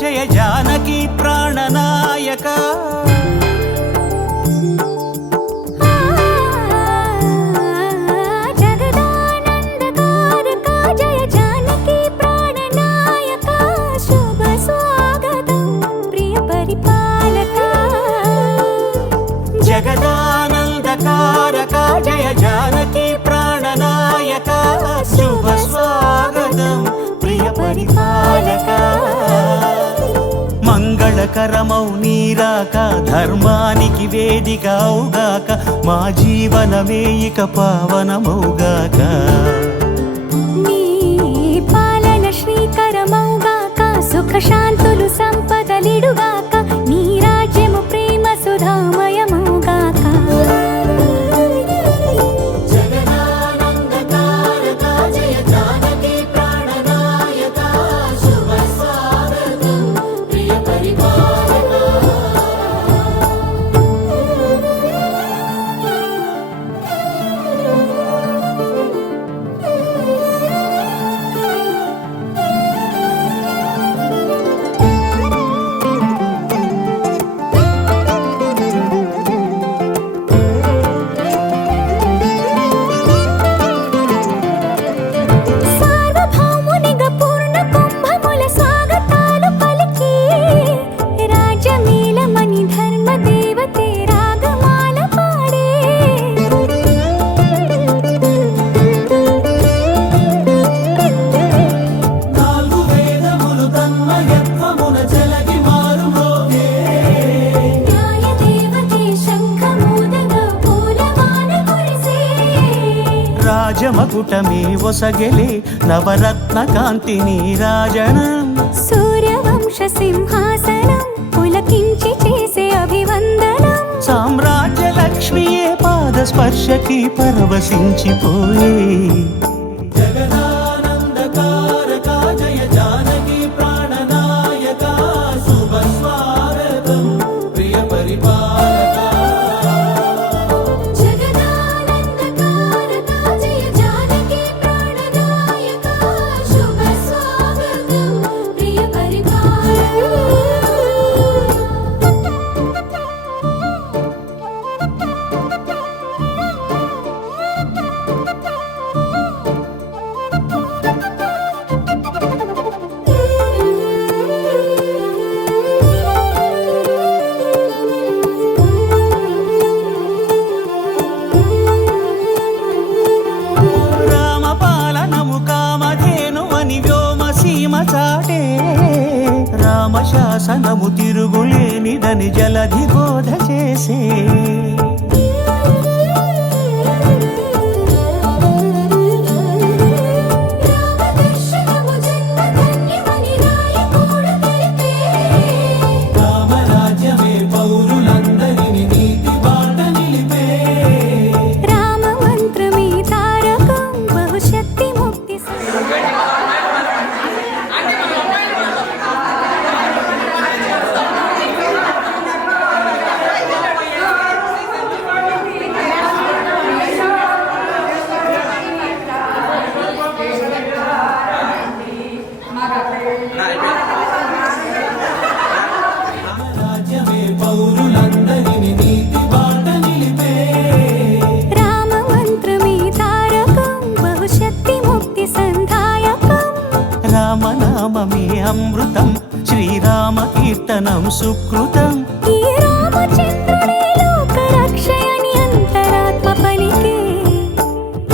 జయ జానకి ప్రాణనాయక జగదానందకారక జయ జానకి ప్రాణనాయక శుభ స్వాగతం ప్రియ పరిపాలక జగదానందకారక జయ జానకి ప్రాణనాయక శుభ స్వాగతం ప్రియ పరిపాలక మంగళకరమౌ నీరాక ధర్మానికి వేదికవుగాక మా జీవనమే ఇక పావనమౌగాక నీ పాలన శ్రీకరమౌగాక సుఖ శాంతులు సంపదలిడుగాక నీ రాజ్యము ప్రేమ సుధామయమౌగాక రాజమకుటమే ఒసగెలే నవరత్న కాంతి నీరాజనం సూర్యవంశ సింహాసనం పులకించి చేసే అభివందనం సామ్రాజ్య లక్ష్మియే పాద స్పర్శకి పరవశించిపోయే జగదానందకారక జయ జానకి ప్రాణనాయక శుభ స్వాగతం ప్రియ పరిపాలక రామశాసనము తిరుగులేనిదని జలధి బోధ చేసే రామరాజ్యమే పౌరులందరిని నీతి బాట నిలిపే రామ మంత్రమే తారకం బహుశక్తి ముక్తి రామనామమే అమృతం శ్రీరామ కీర్తనం సుకృతం ఈ రామచంద్రుడే లోక రక్షయని అంతరాత్మ పలికే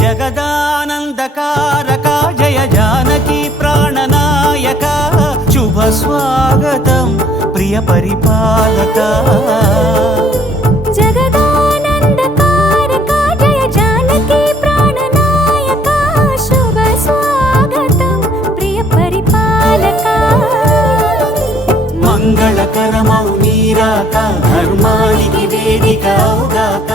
జగదానందకారక జయ జానకి ప్రాణనాయక శుభ స్వాగతం ప్రియ పరిపాలక జగదానందకారక జయ జానకి ప్రాణనాయక మంగళకరమౌ నీరాక ధర్మానికి వేదిక అవుగాక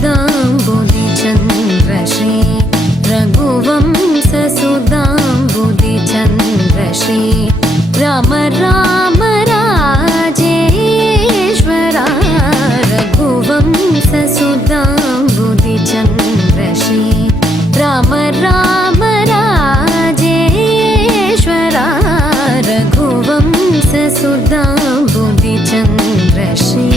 सुधाम्बुधिचन्द्रश्री रघुवंशसुधाम्बुधिचन्द्रश्री राम राम राजेश्वरा रघुवंशसुधाम्बुधिचन्द्रश्री राम राम राजेश्वरा रघुवंशसुधाम्बुधिचन्द्रश्री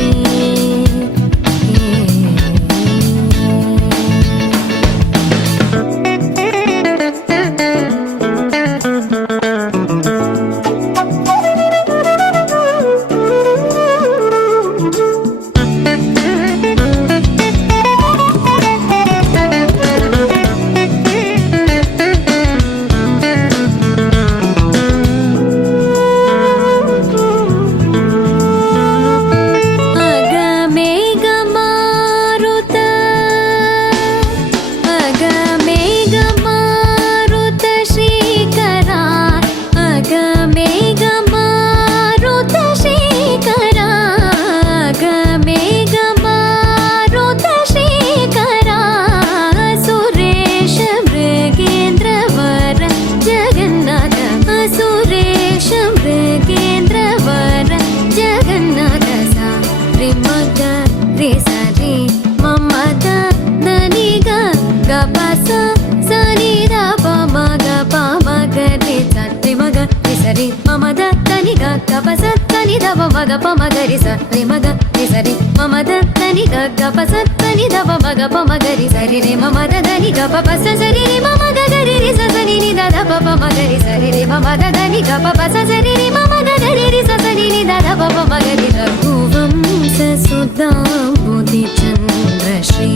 పమగరి సరి మగ సరి మమ దని గప సని దవ మగ పమగరి సరి రే మమ దని గప పస సరి రే మమ గరి రి సని ని దద పమగరి సరి రే మమ దని గప పస సరి రే మమ గరి రి సని ని దద పమగరి రఘువంశ సుధాంబుధిచంద్రశ్రీ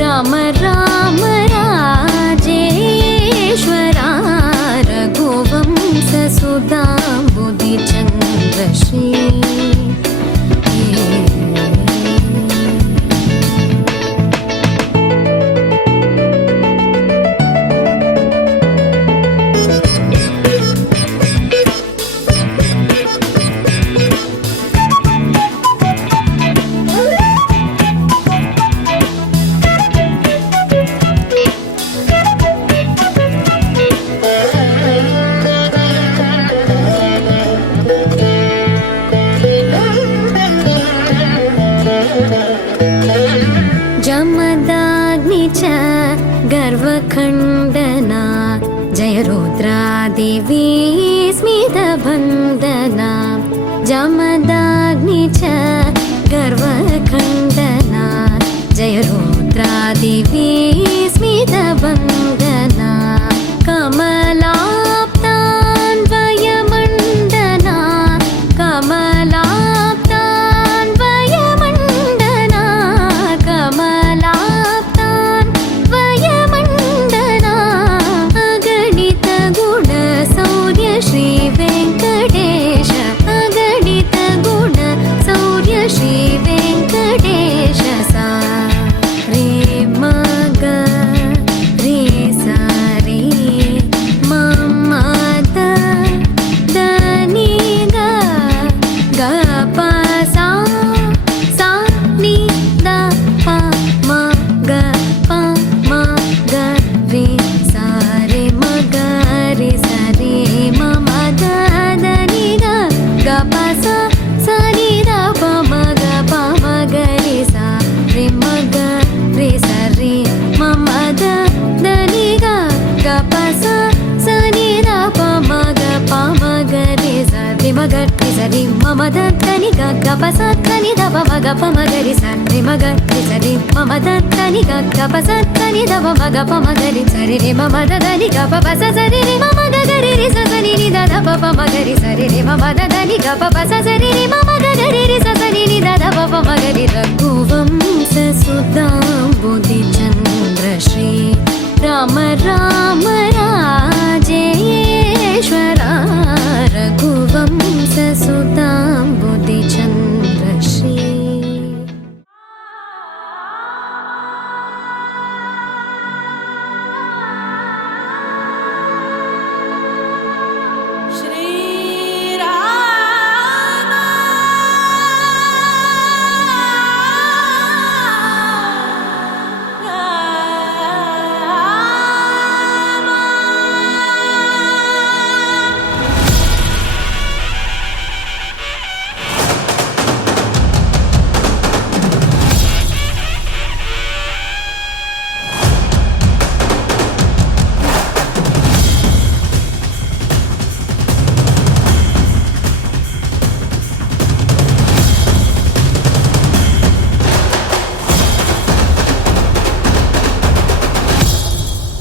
రామ రామ రాజేశ్వరా రఘువంశ సుధాంబుధిచంద్రశ్రీ गर्वखण्डना जय रुद्रादेवी स्मितबन्धना जमदाग्नि च गर्वखण्डना जय रुद्रादेवी स्मितबन्धना कमलाप्तान्वयमण्डना कमलाप्तान्वयमण्डना कमलाप्तान्वयमण्डना अगणित गुणशौर्य श्री वेङ्कटेश अगणित गुणशौर्य श्री वेङ्कटेश सा रे मग रे सा रे मम द नी ग ग प सा सा नि द प म ग प म ग रे सा रे म ग रे सा रे मम द नी ग ग प सा सा नि द प म ग प म ग रे सा रे म ग रे सा रे मम द नी ग ग प सा सा नि द प म ग प म ग रे सा रे म ग रे सा रे मम द नी ग ग प सा नी द प म ग प म ग रे सा रे म ग रे सा रे मम द नी ग ग प सा नी द प म ग प म ग रे सा रे रे मम द नी ग प प सा सा रे रे मम ग ग रे रे सा सा नि द द प प म ग रे सा रे रे मम द नी ग प प सा सा रे रे मम ग ग रे रे सा सा नि द द प प म ग रे रघुवंश सुधांबुधिचन्द्रश्री राम राम राजेश्वरा रघुवंश सुधांबुधिचन्द्रश्री श्रीराम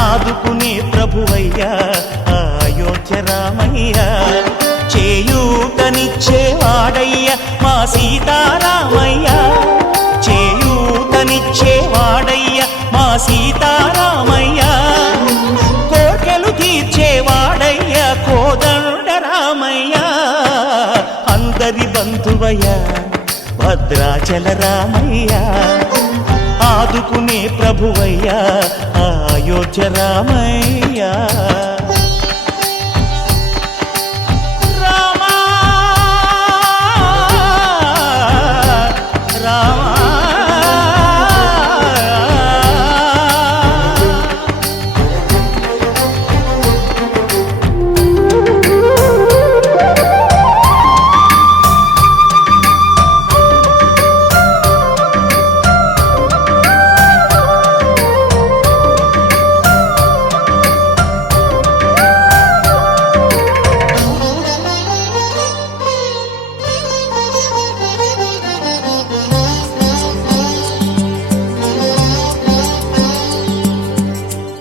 ఆదుకునే ప్రభువయ్యా అయోధ్య రామయ్య చేయూతనిచ్చేవాడయ్య మా సీతారామయ్య చేయూతనిచ్చేవాడయ్య మా సీతారామయ్య కోర్కెలు తీర్చేవాడయ్య కోదండ రామయ్య అందరి బంధువయ్య భద్రాచల రామయ్య ఆదుకునే ప్రభువయ్య అయోధ్య రామయ్య రామా రామా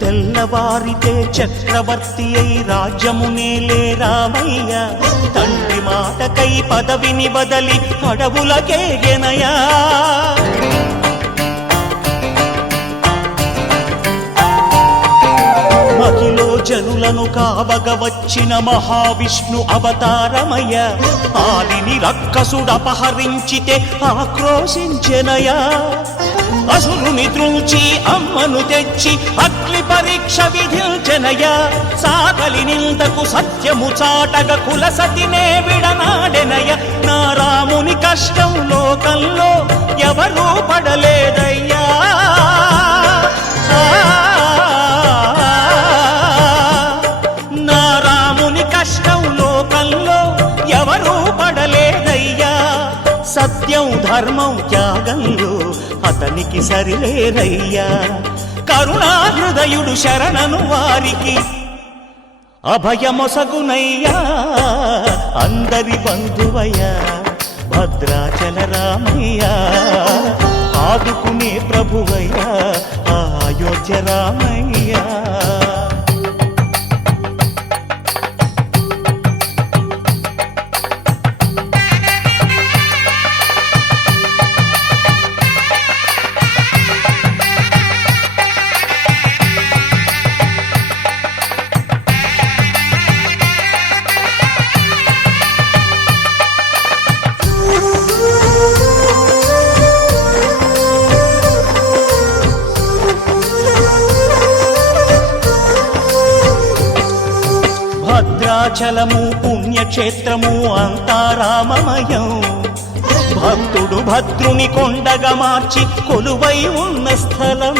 తెల్లవారితే చక్రవర్తి అయి రాజ్యమునేలే రామయ్య తండ్రి మాటకై పదవిని బదలి అడవులకేగెనయా మహిలో జనులను కావగ వచ్చిన మహావిష్ణు అవతారమయ్య ఆదిని రక్కసుడపహరించితే ఆక్రోశించెనయా అసురుని త్రుంచి అమ్మను తెచ్చి అగ్ని పరీక్ష విధించెనయా సాగలి నిందకు సత్యము చాటగ కులసతినే విడనాడెనయ నా రాముని కష్టం లోకంలో ఎవరూ పడలేదయ్యా నా రాముని కష్టం లోకంలో ఎవరూ పడలేదయ్యా సత్యం ధర్మం త్యాగంలో అతనికి సరిలేరయ్యా కరుణా హృదయుడు శరణను వారికి అభయమొసగునయ్యా అందరి బంధువయ్యా భద్రాచల రామయ్య ఆదుకునే ప్రభువయ్యా అయోధ్య రామయ్య భద్రాచలము పుణ్యక్షేత్రము అంతా రామమయం భక్తుడు భద్రుని కొండగా మార్చి కొలువై ఉన్న స్థలం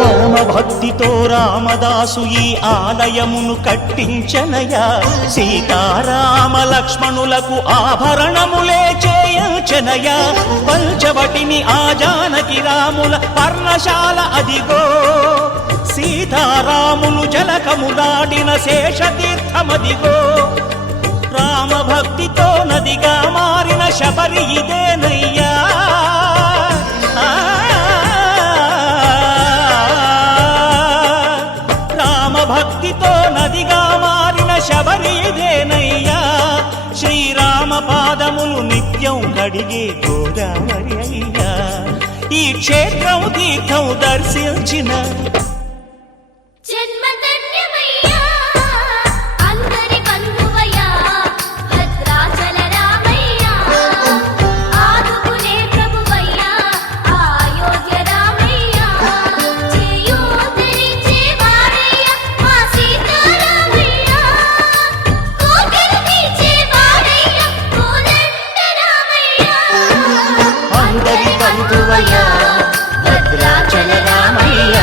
పరమ భక్తితో రామదాసు ఈ ఆలయమును కట్టించనయా సీతారామ లక్ష్మణులకు ఆభరణములే చేయచనయా పంచవటిని ఆ జానకి రాముల పర్ణశాల అదిగో సీతారాములు జలకములాడిన శేషతీర్థమదిగో రామ భక్తితో నదిగా మారిన శబరి ఇదేనయ్యా భక్తితో నదిగా మారిన శబరి ఇదేనయ్యా శ్రీరామ పాదములు నిత్యం కడిగే గోదావరి అయ్యా ఈ క్షేత్రం తీర్థం దర్శించిన భద్రాచల రామయ్య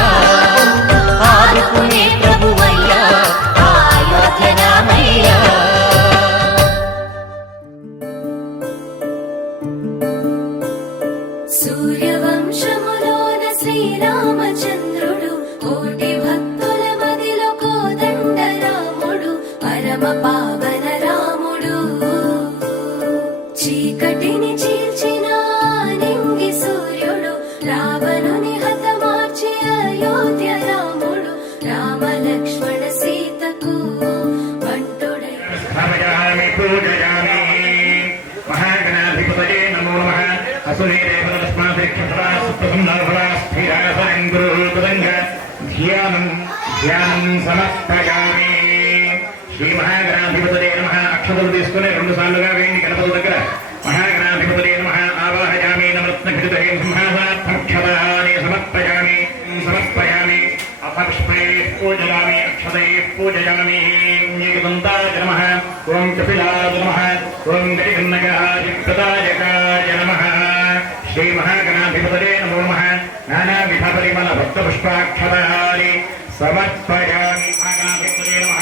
ధ్యానం సమర్పయామి. శ్రీ మహాగణాధిపతయే నమః. అక్షతలు తీసుకుని 2 సార్లుగా వేయండి గణపతి దగ్గర. మహాగణాధిపతయే నమః. ఆవాహయామి నవరత్నఖచితహే సింహాసనాత్మక్షతాని సమర్పయామి సమర్పయామి. అపపుష్పై పూజయామి అక్షతై పూజయామి. ఏకదంతాయ నమః. ఓం కపిలాయ నమః. ఓం గరికన్నగాయ నమః. శ్రీ మహాగణాధిపతయే నమో నమః. నానావిధ పరిమళ భక్తపుష్పాక్షతాని సమర్పయామి. మహాగణాధిపతయే నమః.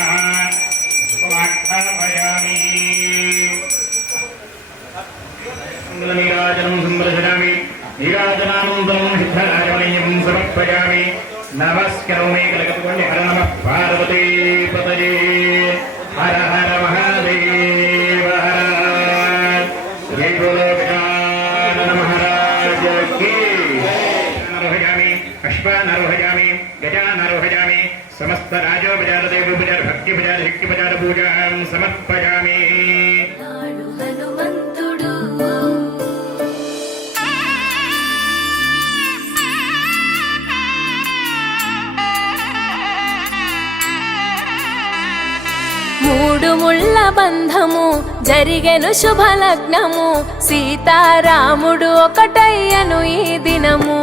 సమర్పయామి. నీరాజనం సందర్శయామి. నీరాజనానందనం సిద్ధరాజమణీయం సమర్పయామి. నమస్కరోమి. కలగతుకోండి. హర నమః పార్వతీ పతయే. హర హర మహాదేవ హర. జై బోలో గజానన మహారాజ కీ. ఆరోహయామి. అశ్వానారోహయామి. గజానారోహయామి. సమస్త రాజోపచార దేవోపచార భక్త్యుపచార శక్త్యుపచార పూజాం సమర్పయామి. నాడు హనుమంతుడు మూడు ముళ్ళ బంధము జరిగెను శుభలగ్నము. సీతారాముడు ఒకటయ్యను ఈ దినము.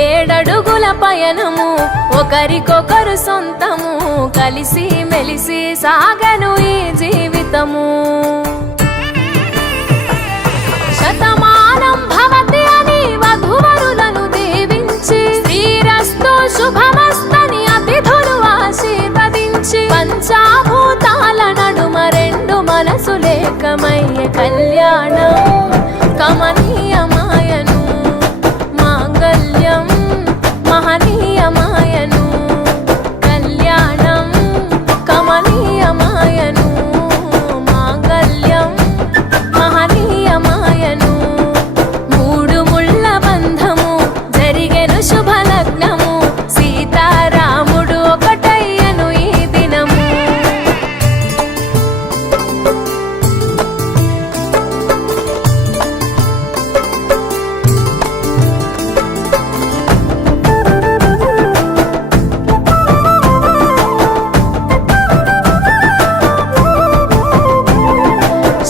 7 అడుగుల పయనము ఒకరికొకరు సొంతము. కలిసి మెలిసి సాగను ఈ జీవితము. శతమానం భవతి అని వధువరులను దీవించి శ్రీరస్తు శుభమస్తని అతిథులు ఆశీర్వదించి పంచాభూతాల నడుమ 2 మనసులేకమయ్య కళ్యాణం కమనీయమాయను. మాంగళ్యం మహనీయమాయను. కళ్యాణం కమనీయమాయను. మాంగళ్యం మహనీయమాయను. 3 ముళ్ళ బంధము జరిగెను శుభలగ్నము. సీతారాముడు ఒకటయ్యను ఈ దినము.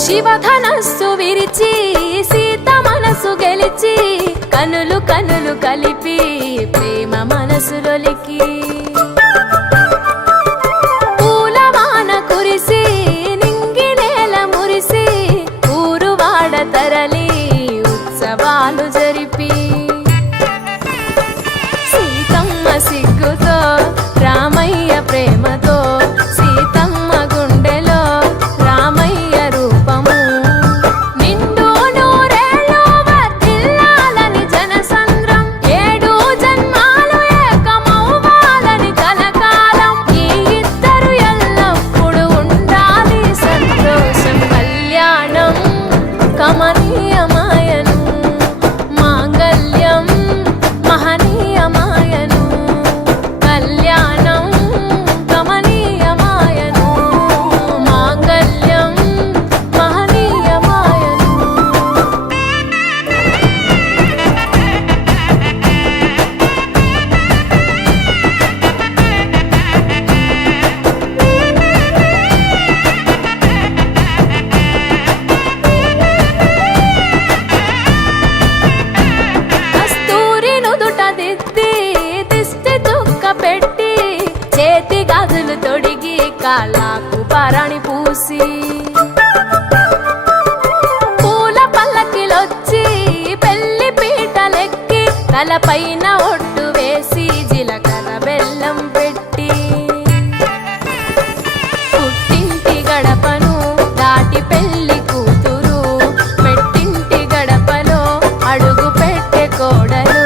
శివధనస్సు విరిచి సీత మనసు గెలిచి కనులు కనులు కలిపి ప్రేమ మనసులొలికి పూలవాన కురిసి నింగి నేల మురిసి ఊరువాడ తరలి ఉత్సవాలు జరిపి సీతమ్మ సిగ్గుతో రామయ్య ప్రేమతో సీతమ్మ గుండెలో రామయ్య రూపము. నిండు నూరేళ్ళు వర్ధిల్లాలని జనసంద్రం. 7 జన్మాలు ఏకమవ్వాలని కలకాలం. ఈ ఇద్దరు ఎల్లప్పుడూ ఉండాలి సంతోషం. కళ్యాణం కమనీయమాయను. మాంగళ్యం మహనీయమాయను. కళ్యాణం కమనీయమాయను. మాంగళ్యం మహనీయమాయను. కస్తూరి నుదుట దిద్ది దిష్టి చుక్క పెట్టి చేతి గాజులు తొడిగి కాళ్ళకు పారాణి పూసి పూల పల్లకిలొచ్చి పెళ్లి పీటలెక్కి తలపైన ఒట్టు వేసి జీలకర్ర బెల్లం పెట్టి పుట్టింటి గడపను దాటి పెళ్లి కూతురు పెట్టింటి గడపలో అడుగు పెట్టే కోడలు.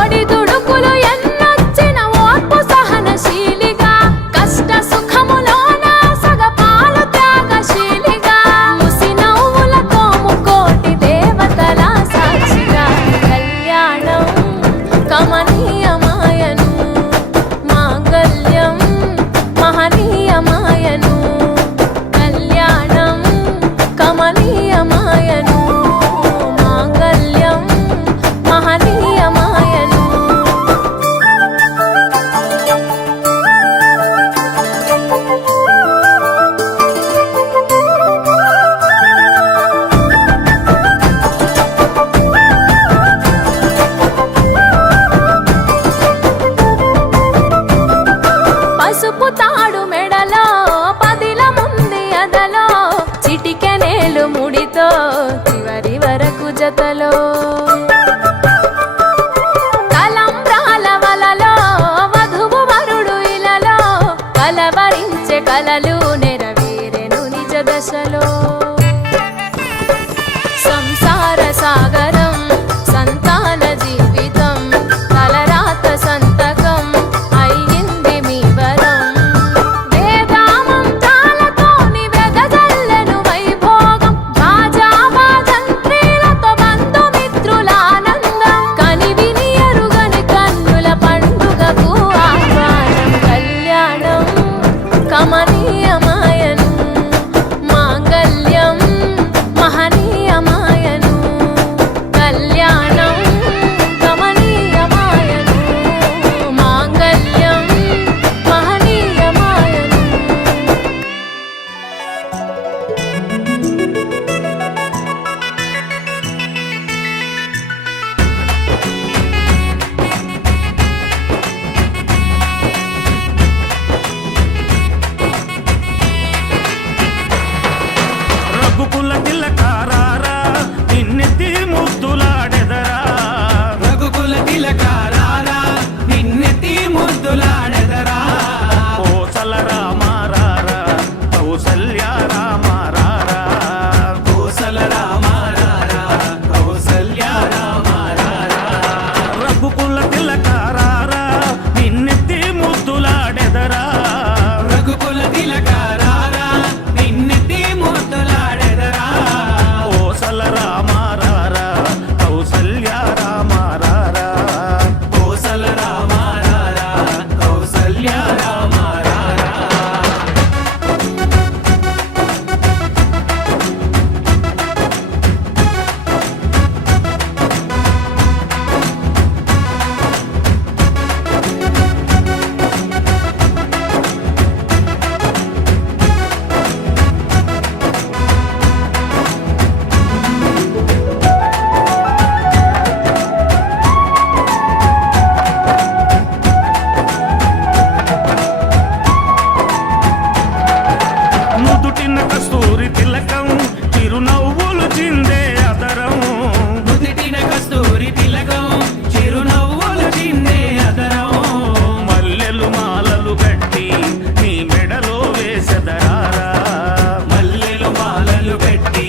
ఒడిదుడుకులు ఎన్నొచ్చిన ఓర్పు సహనశీలిగా కష్ట సుఖములోన సగపాలు త్యాగశీలిగా ముసి నవ్వులతో ముకోటి దేవతల సాక్షిగా. కళ్యాణం కమనీయమాయను. మాంగళ్యం మహనీయమాయను. కలలు నెరవేరెను నిజ దశలో సంసార సాగరం సంతాన జీవితం తలరాత సంతకం అయ్యింది మీ వరం వేదామంత్రాలతోని వెదజల్లెను వైభోగం భాజావాజంత్రీలతో బంధుమిత్రుల ఆనందం కనివిని ఎరుగని కన్నుల పండుగకు ఆహ్వానం కళ్యాణం కమనీయమాయను మాంగళ్యం మహనీయమాయను కళ్యాణం కమనీయమాయను మాంగళ్యం మహనీయమాయను రఘుకుల తిలకారారా నిన్నెత్తి ముద్దులాడెదరా రఘుకుల తిలకారారా నిన్నెత్తి ముద్దులాడెదరా కోసల రామారారా కౌసల్య రామారారా కోసల రామారారా కౌసల్య రామారారా రఘుకుల తిలకారారా నిన్నెత్తి ముద్దులాడెదరా రఘుకుల తిలకారారా నిన్నెత్తి ముద్దులాడెదరా కోసల రామారారా కౌసల్య రామారారా కోసల రామారారా కౌసల్య రామారారా నుదుటిన కస్తూరి తిలకం చిరునవ్వులు చిందే అదరం నుదిటిన కస్తూరి తిలకం చిరునవ్వులు చిందే అదరం మల్లెలు మాలలు గట్టి నీ మెడలో వేసెదరారా మల్లెలు మాలలు పెట్టి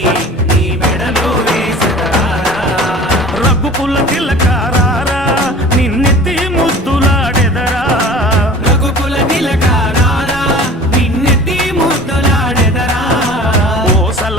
నీ మెడలో వేసెదరారా రఘుకుల తిలకారారా నిన్నెత్తి ముద్దులాడెదరా రఘుకుల తిలకారారా నిన్నెత్తి ముద్దులాడెదరా కోసల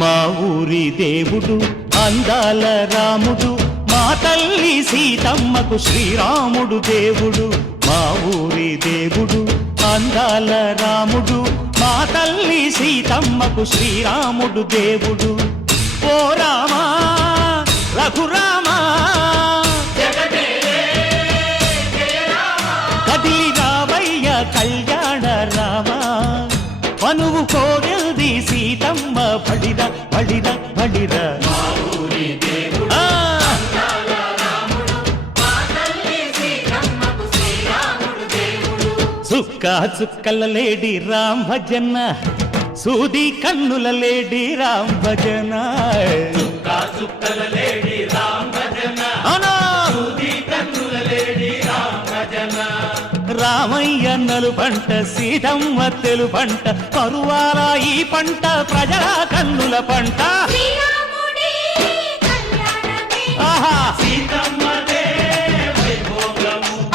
మా ఊరి దేవుడు అందాల రాముడు మా తల్లి సీతమ్మకు శ్రీరాముడు దేవుడు మా ఊరి దేవుడు అందాల రాముడు మా తల్లి సీతమ్మకు శ్రీరాముడు దేవుడు ఓ రామా రఘురామా కదిలి రావయ్య కళ్యాణ రామా మనువు కోగెల్ది సీతమ్మ బడిర బడిర బడిర చుక్క చుక్కల లేడి రామ్ భజన సూది కన్నుల లేడి రామ్ భజన రామయ్య నలు పంట సీతమ్మ తెలు పంట పరువాల ఈ పంట ప్రజల కన్నుల పంట ఆహా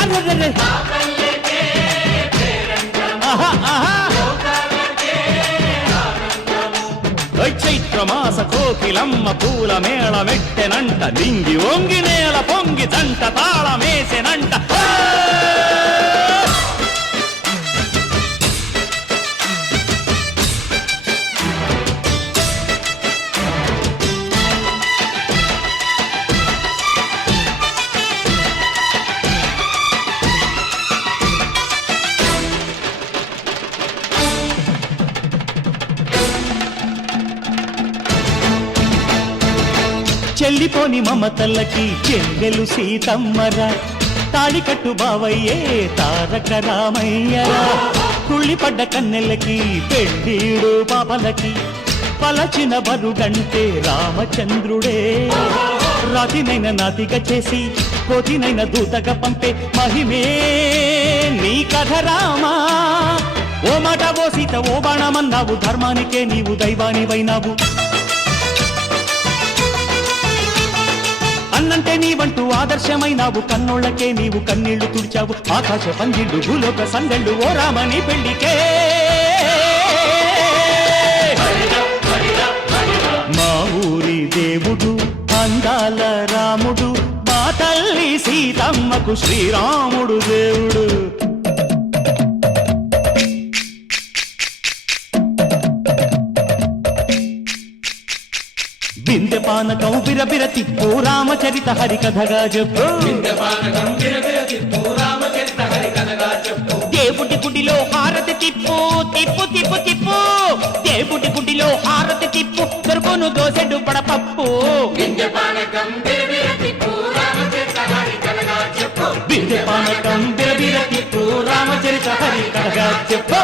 అరెరెరె. ఆహా, ఆహా. చైత్రమాస కోకిలమ్మ పూల మేళ మెట్టెనంట లింగి ఒంగి నేల పొంగి జంట తాళమేసెనంట చెల్లిపోని మమతల్లకి చెల్లెలు సీతమ్మరా తాళికట్టు బావయ్యే తారక రామయ్యరా తుళ్ళిపడ్డ కన్నెలకి పెళ్ళీడు పాపలకి పలచిన బరుగంటే రామచంద్రుడే రాతినైన నాతిగా చేసి కోతినైన దూతగా పంపే మహిమే నీ కథ రామా ఓ మాట ఓ సీత ఓ బాణమన్నావు ధర్మానికే నీవు దైవానివైనావు అన్నంటే నీవంటూ ఆదర్శమైనావు కన్నోళ్ళకే నీవు కన్నీళ్లు తుడిచావు ఆకాశ పందిళ్ళు భూలోక సందళ్ళు ఓ రామని పెళ్లికే మా ఊరి దేవుడు అందాల రాముడు మా తల్లి సీతమ్మకు శ్రీరాముడు దేవుడు బిందె పానకం బిరబిర తిప్పు రామచరిత హరికథగా చెప్పు దేవుడి గుడిలో హారతి తిప్పు తిప్పు తిప్పు తిప్పు దేవుడి గుడిలో హారతి తిప్పు దొరుకును దోసెడు పడపప్పు బిందె పానకం బిరబిర తిప్పు రామచరిత హరికథగా చెప్పు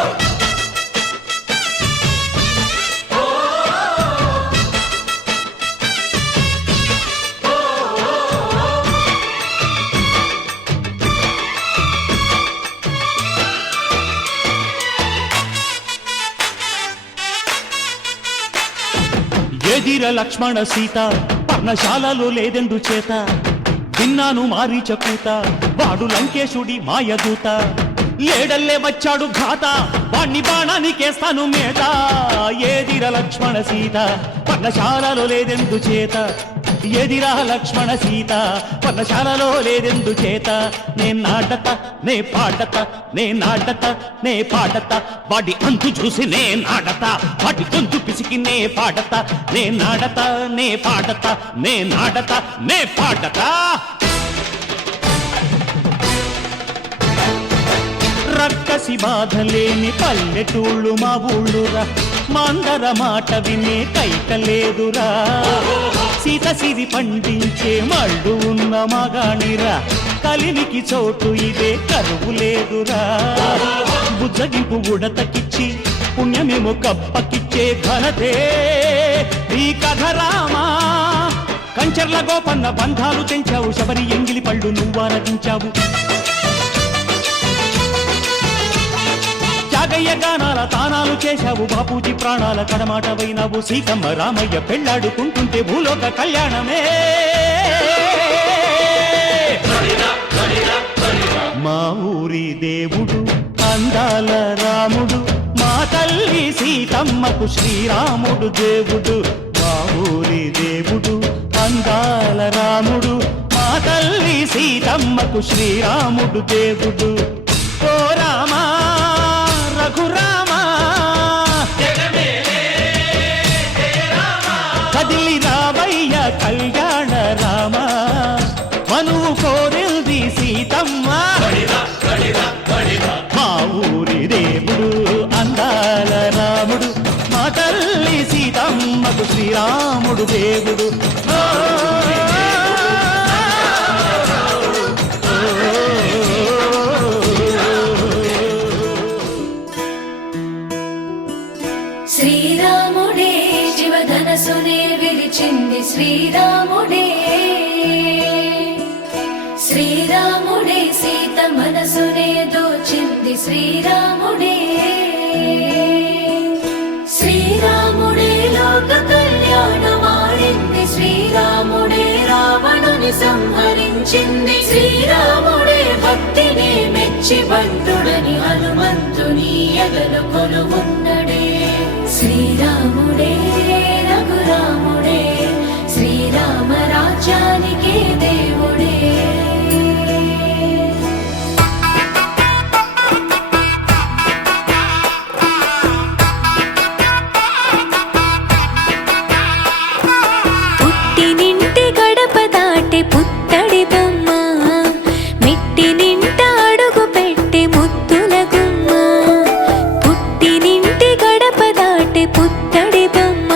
ఎదిర లక్ష్మణ సీత పర్ణశాలలో లేదెందు చేత విన్నాను మారీచ కూత వాడు లంకేశుడి మాయదూత ఏడల్లే వచ్చాడు ఘాత వాణ్ణి బాణానికేస్తాను మేత ఏదిర లక్ష్మణ సీత పర్ణశాలలో లేదెందు చేత ఎదిరా లక్ష్మణ సీత పర్ణశాలలో లేదెందు చేత నే నాటత నే పాడత నే నాటత నే పాడత వాడి అంతు చూసి నే నాడత వాడి గొంతు పిసికి నే పాడత నే నాడత నే పాడత నే నాడత నే పాడత రక్కసి బాధలేని పల్లెటూళ్ళు మా ఊళ్ళురా మందర మాట వినే కైకలేదురా సీత సిరి పండించే మళ్ళు ఉన్న మగాణిరా కలిమికి చోటు ఇదే కరువు లేదురా బుజ్జగింపు ఉడతకిచ్చి పుణ్యమేమో కప్పకిచ్చే ఘనతే ఈ కథ రామా కంచర్ల గోపన్న బంధాలు తెంచావు శబరి ఎంగిలి పళ్ళు నువ్వారగించావు త్యాగయ్య గానాల తానాలు చేశావు బాపూజీ ప్రాణాల కడమాట వైనావు సీతమ్మ రామయ్య పెళ్ళాడుకుంటుంటే భూలోక కళ్యాణమే మా ఊరి దేవుడు అందాల రాముడు మా తల్లి సీతమ్మకు శ్రీరాముడు దేవుడు మా ఊరి దేవుడు అందాల రాముడు, మా తల్లి సీతమ్మకు శ్రీరాముడు దేవుడు. ఓ రామా రఘురామా కదిలి రావయ్య కళ్యాణ రామ, మనువు కోరింది సీతమ్మ. మా ఊరి దేవుడు అందాల రాముడు, మా తల్లి సీతమ్మకు శ్రీరాముడు దేవుడు. శ్రీరాముడే శివధనసునే విరిచింది శ్రీరాముడే, శ్రీరాముడే సీత మనసునే దోచింది శ్రీరాముడే, శ్రీరాముడే లోక కళ్యాణమాడింది శ్రీరాముడే, రావణుని సంహరించింది శ్రీరాముడే, భక్తిని మెచ్చి బంధుడని హనుమంతుని ఎగలు కొలువున్నడే. శ్రీరాముడే రఘురాముడే శ్రీరామ రాజ్యానికే దేవుడే. పుట్టినింటి గడప దాటి పుత్తడి బొమ్మ, మెట్టినింట అడుగు పెట్టి ముద్దుల గుమ్మ. పుట్టినింటి గడప దాటి పుత్తడి బొమ్మ,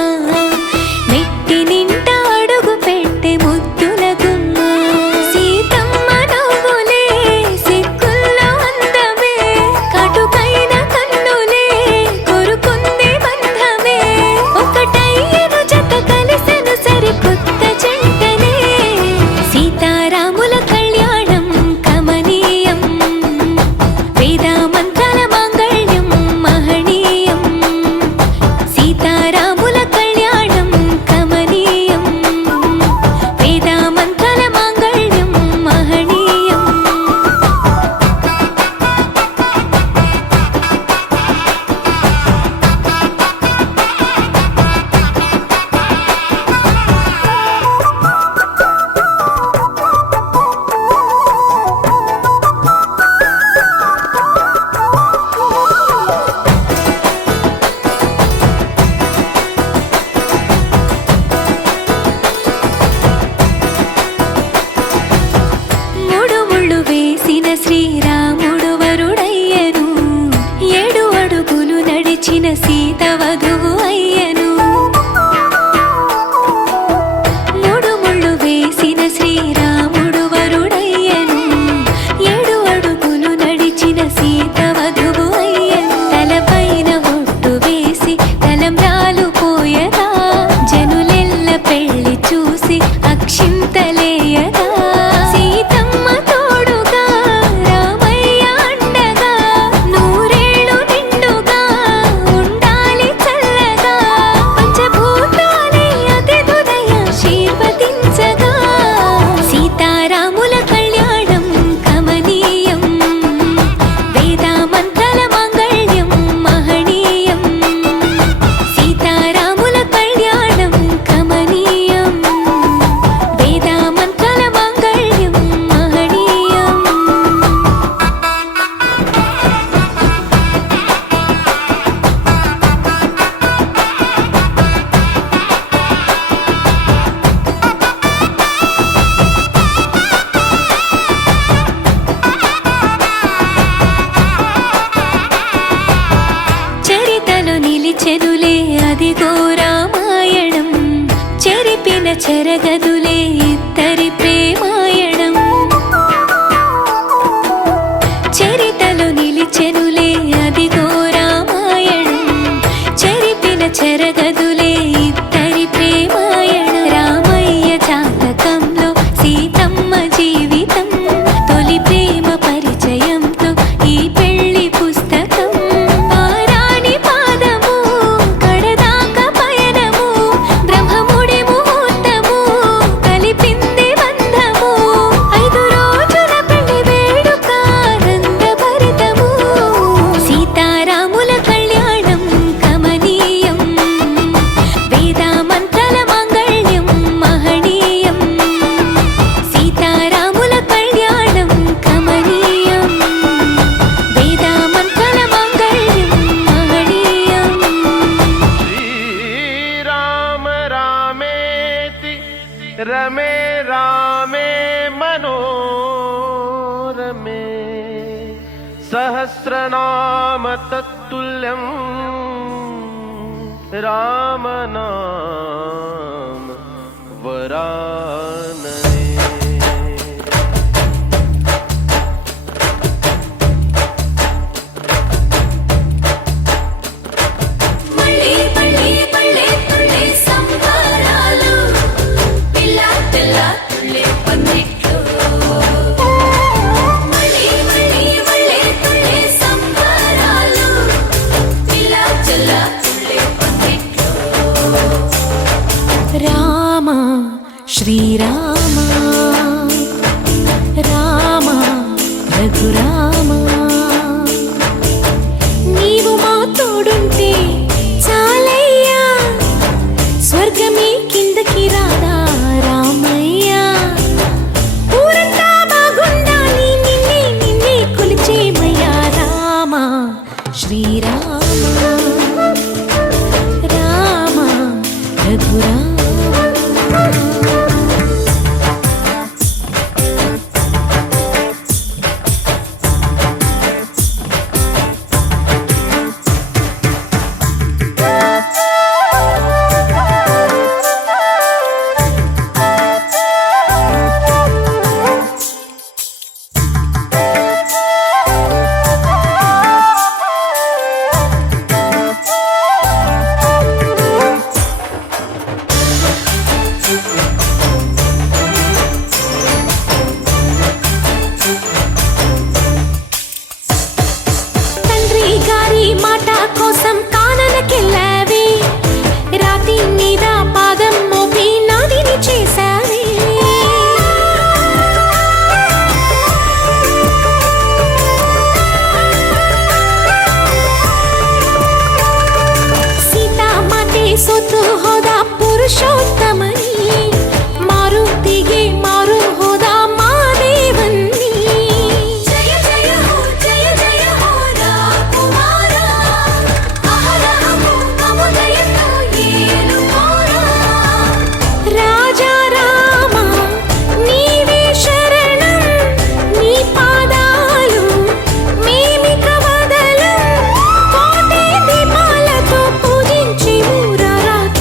మెట్టినింట అడుగు పెట్టి ముద్దుల గుమ్మ. సీతమ్మ నవ్వులే సిగ్గుల్లో అందమే, కటుకైన కన్నులే కొరుకుంది బంధమే. ఒకటయ్యను జత కలిసెను సరికొత్త జంటనే, సీతారాముల కళ్యాణం కమనీయం, వేదామంత్రాల మాంగళ్యం మహనీయం. సీతారాముల కళ్యాణం కమనీయం, వేదామంత్రాల మాంగళ్యం మహనీయం. మూడు ముళ్ళు వేసిన శ్రీరాముడు వరుడయ్యను, 7 అడుగులు నడిచిన సీత వధువు అయ్యను. మూడు ముళ్ళు వేసిన శ్రీరాముడు వరుడయ్యను, 7 అడుగులు నడిచిన సీత వధువు అయ్యను. తలపైన ఒట్టు వేసి తలంబ్రాలు పోయగా, జనులెల్ల పెళ్లి చూసి అక్షింతలేయగా. సీతమ్మ తోడుగా రామయ్య అండగా, నూరేళ్ళు నిండుగా ఉండాలి చల్లగా. పంచభూతాలే అతిథులై ఆశీర్వదించగా, సీతారాముల కళ్యాణం కమనీయం, వేదామంత్రాల మాంగళ్యం మహనీయం. సీతారాముల కళ్యాణం కమనీయం, వేదామంత్రాల మాంగళ్యం మహనీయం. చరితలో నిలిచెనులే అదిగో రామాయణం, చెరిపిన చెరగదులే ఇద్దరి ప్రేమాయణం. చరితలో నిలిచెనులే అదిగో రామాయణం, చెరిపిన చెరగదులే ఇద్దరి ప్రేమాయణం. రామయ్య జాతకంలో సీతమ్మ జీవితం, తొలి ప్రేమ పరిచయంతో ఈ పెళ్లి పుస్తకం. ఆరాణి పాదము కడదాకా పయనము, బ్రహ్మముడి ముహూర్తము కలిపింది బంధము. 5 రోజుల పెళ్లి వేడుక ఆనందభరితము, సీతారాముల కళ్యాణం కమనీయం, रमे रामे मनोरमे सहस्रनाम तत्तुल्यं रामनाम वरानने। మళ్ళీ మళ్ళీ మళ్ళీ తుళ్ళే సంబరాలు పిల్ల పిల్ల తుళ్ళే పందిట్లు మళ్ళీ మళ్ళీ మళ్ళీ తుళ్ళే సంబరాలు పిల్ల పిల్ల తుళ్ళే పందిట్లు రామ శ్రీరామ రామ రఘురామ నీవు మా తోడుంటే చాలయ్యా స్వర్గమే కిందకి రాదా రామయ్యా ఊరంతా బాగుండాలి నిన్నే నిన్నే కొలిచేమయ్యా రామ శ్రీరామ రామ రఘురామ తండ్రి గారి మాట కోసం కాననకెళ్ళావే రాతి మీద పాదం మోపి నాదిని చేశావే సీతామాತೆ ಸೋತು ಹೋದ ಪುರುಷೋತ್ತಮನಿ ಮಾರುತಿಗೆ ಮಾರು ಹೋದ ಮಾದೇವನ್ನಿ ಜಯ ಜಯ ಹೋ ರಾಕುಮಾರ ಅಹರಹಮು ಅಮುದಯನು ಏನು ಮೋರ రాజా రామ నీవే శరణం నీ పాదాలు మేమిక వదలం కోటి దీపాలతో పూజించి ఊరరాత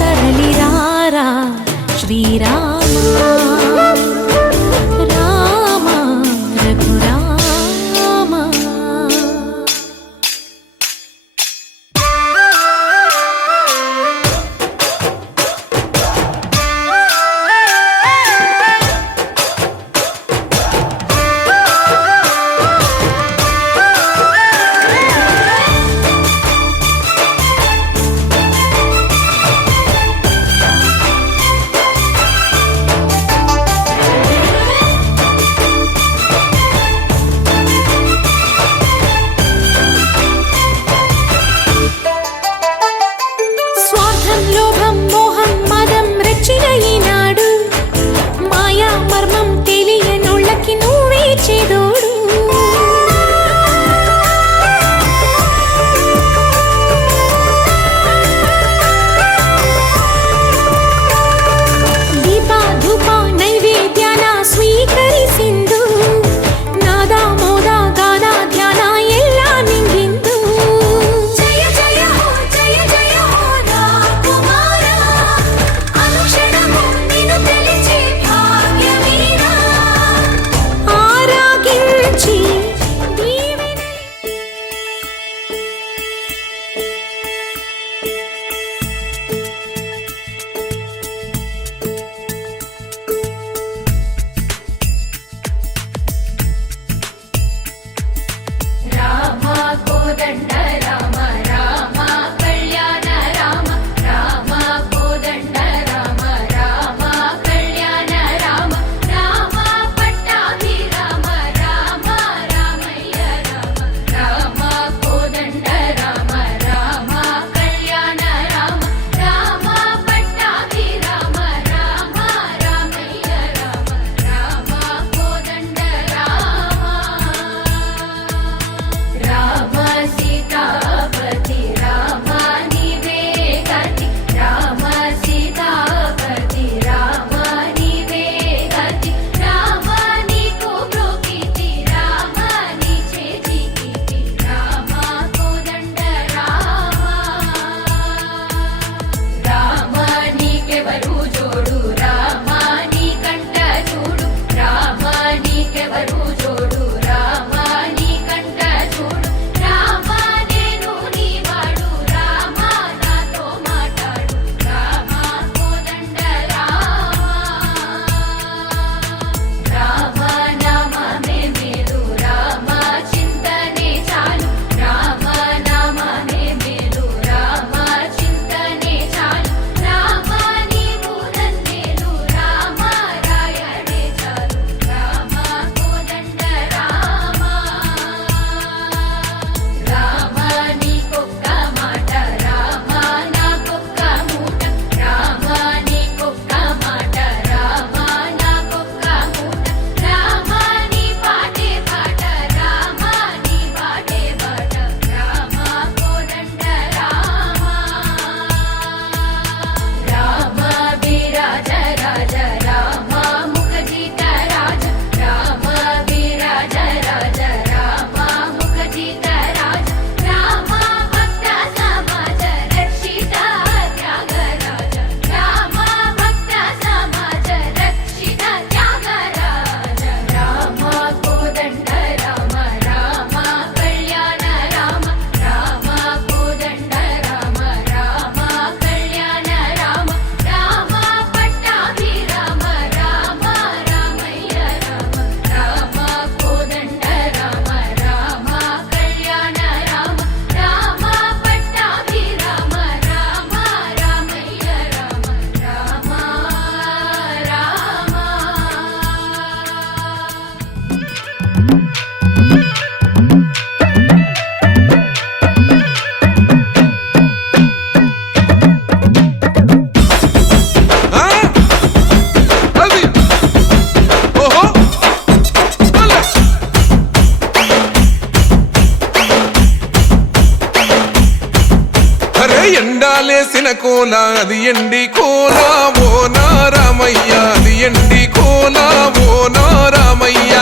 దండాలేసిన కోల అది ఎండి కోల ఓ నారామయ్య అది ఎండి కోల ఓ నారామయ్య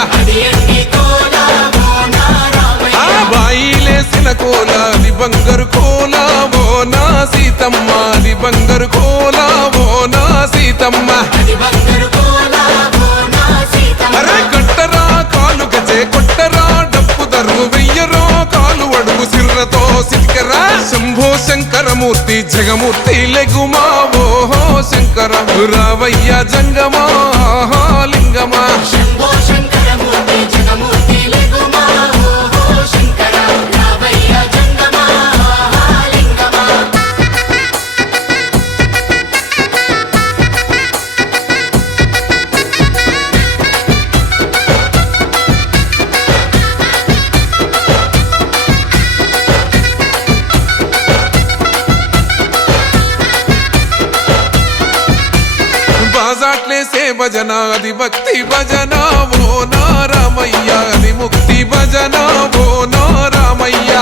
ఆ బాయిలేసిన కోల అది బంగారు కోల ఓ నా సీతమ్మ అది బంగారు కోల ఓ నా సీతమ్మ అరే కట్టరా కాలు గజే కొట్టరా డప్పు దరువు వెయ్యరో కాలు అడుగు సిర్రతో సిటికరా శంభో శంకరమూర్తి జగమూర్తి లెగుమా ఓహో శంకర రావయ్య జంగమా లింగమా బాజాట్లేసే భజన అది భక్తి భజన ఓ నారామయ్య అది ముక్తి భజన ఓ నారామయ్య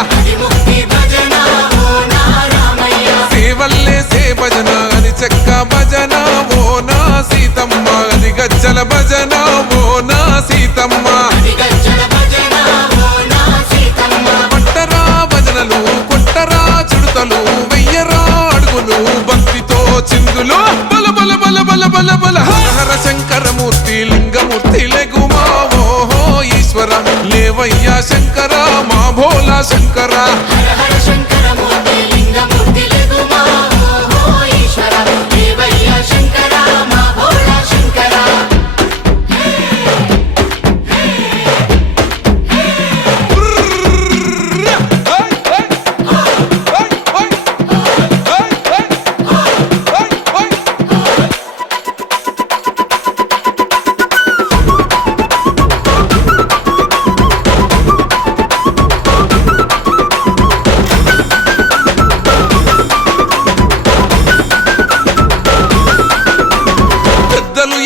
సేవల్లేసే భజన అది చెక్క భజన ఓ నా సీతమ్మ అది గజ్జల భజన ఓ నా సీతమ్మ పట్టరా భజనలు కొట్టరా చుడతలు వెయ్యరా అడుగులు భక్తితో చిందులు బల బల బల బల బల బల హర శంకరమూర్తి లింగమూర్తి లెగుమా ఓహో ఈశ్వర లేవయ్యా శంకర మా భోలా శంకర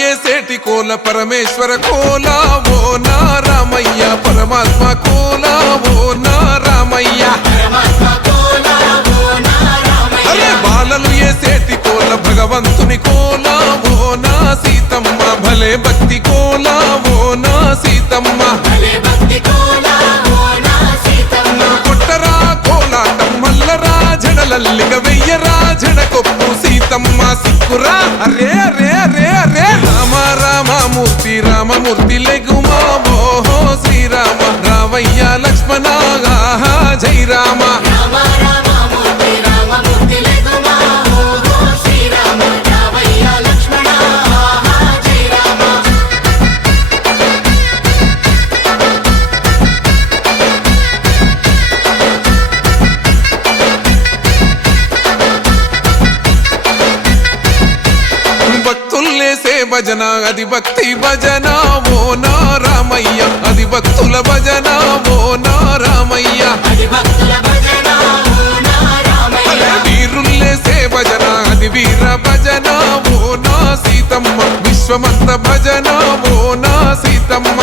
ఏసేటి కోల పరమేశ్వర కోల ఓ నారామయ్య పరమాత్మ కోల ఓ నారామయ్య అరే బాలలు ఏసేటి కోల భగవంతుని కోల ఓ నా సీతమ్మ భలే భక్తి కోల ఓ నా సీతమ్మ కొట్టరా కోలాటం మల్లరా జడలల్లిగ వెయ్యరా జడకొప్పు సీతమ్మ సిక్కురా అరే అరే అరే అరే రామ రామమూర్తి రామమూర్తి లెగుమా ఓహో శ్రీరామ రావయ్య లక్ష్మణ జై రామ భజన అది భక్తి భజన ఓ నారామయ్య అది భక్తుల భజన ఓ నారామయ్య వీరుల్లేసే భజన అది వీర భజన ఓ నా సీతమ్మ విశ్వమంత భజన ఓ నా సీతమ్మ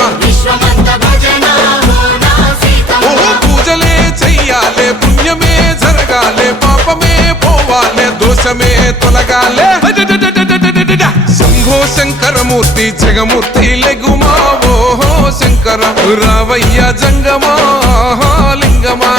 ఓ పూజలే చెయ్యాలే పుణ్యమే జరగాలే పాపమే పోవాలే దోషమే తొలగాలే శంభో శంకరమూర్తి జగమూర్తి లెగుమా ఓహో శంకర రావయ్య జంగమా లింగమా